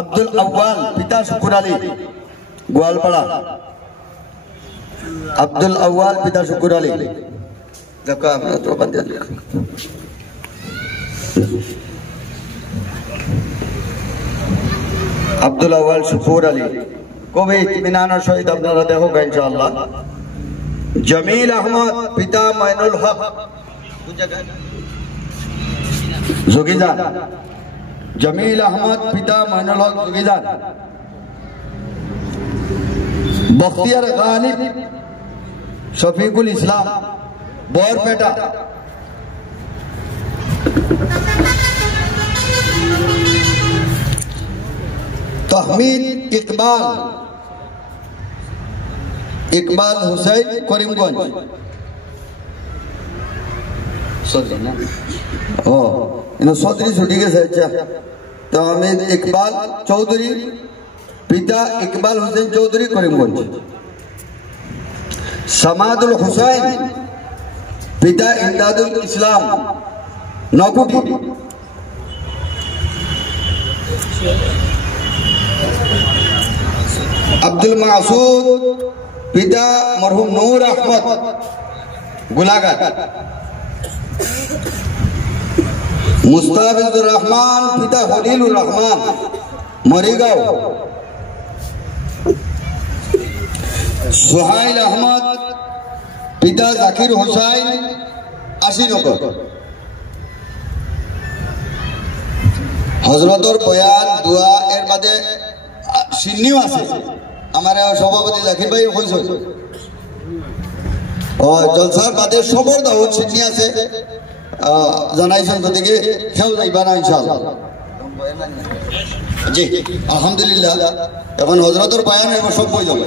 अब्दुल अव्वल पिता शुक्र अली ग्वालपाड़ा। अब्दुल अव्वल पिता शुक्र अली तो बंद अब्दुल अव्वल शुक्र अली को भी इत्मीनान सहित अपना देखोगा इंशाअल्लाह। जमील अहमद पिता मैनुल हक जोगीजान। जमील अहमद पिता मैनुल हक जोगीजान। बख्तियार गालिब शफीकुल इस्लाम बोरपेटा। तहमीद इकबाल इकबाल हुसैन करीमगंज। चौधरी छुट्टी के अच्छा। तहमीद इकबाल चौधरी पिता इकबाल हुसैन चौधरी करीमगंज। समादुल हुसैन पिता इमदादुल इस्लाम नौकुटी। अब्दुल मासूद पिता मरहूम नूर अहमद गुलाघाट। मुस्ताफिजुर रहमान पिता खलीलुर रहमान मरीगांव। सुहाइल अहमद पिता जाकिर हुसैन आशीनगर। हजरतर बयान दुआ एर बादे सिन्निও আছে আমার সভাপতি জাকির ভাই কইছে ও জলসার বাদে সবর দাওয়াত সিন্নি আছে জানাইছেন গতিকে খেও যাইবা না ইনশাআল্লাহ। জি আলহামদুলিল্লাহ এখন হযরতের বয়ান এবার সব হয়ে যাবে।